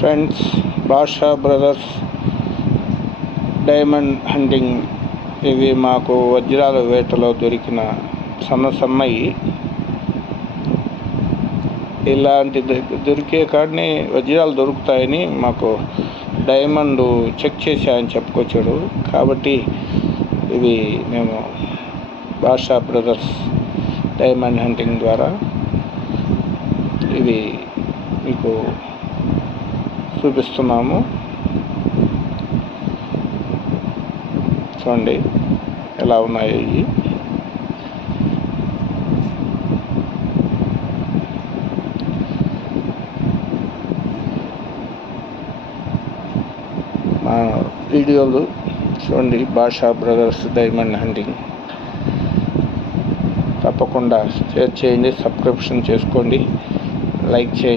Friends, బాషా brothers diamond hunting. ఇవి మాకు వజ్రాల వేటలో దొరికిన సన్నయి. ఇలాంటి దొరికే కాడిని వజ్రాలు దొరుకుతాయని మాకు డైమండ్ చెక్ చేశాయని చెప్పుకొచ్చాడు. కాబట్టి ఇవి మేము బాషా బ్రదర్స్ డైమండ్ హంటింగ్ ద్వారా ఇవి మీకు చూపిస్తున్నాము. చూడండి ఎలా ఉన్నాయో ఇవి. మా వీడియోలు చూడండి, బాషా బ్రదర్స్ డైమండ్ హంటింగ్. తప్పకుండా షేర్ చేయండి, సబ్స్క్రిప్షన్ చేసుకోండి, లైక్ చేయండి.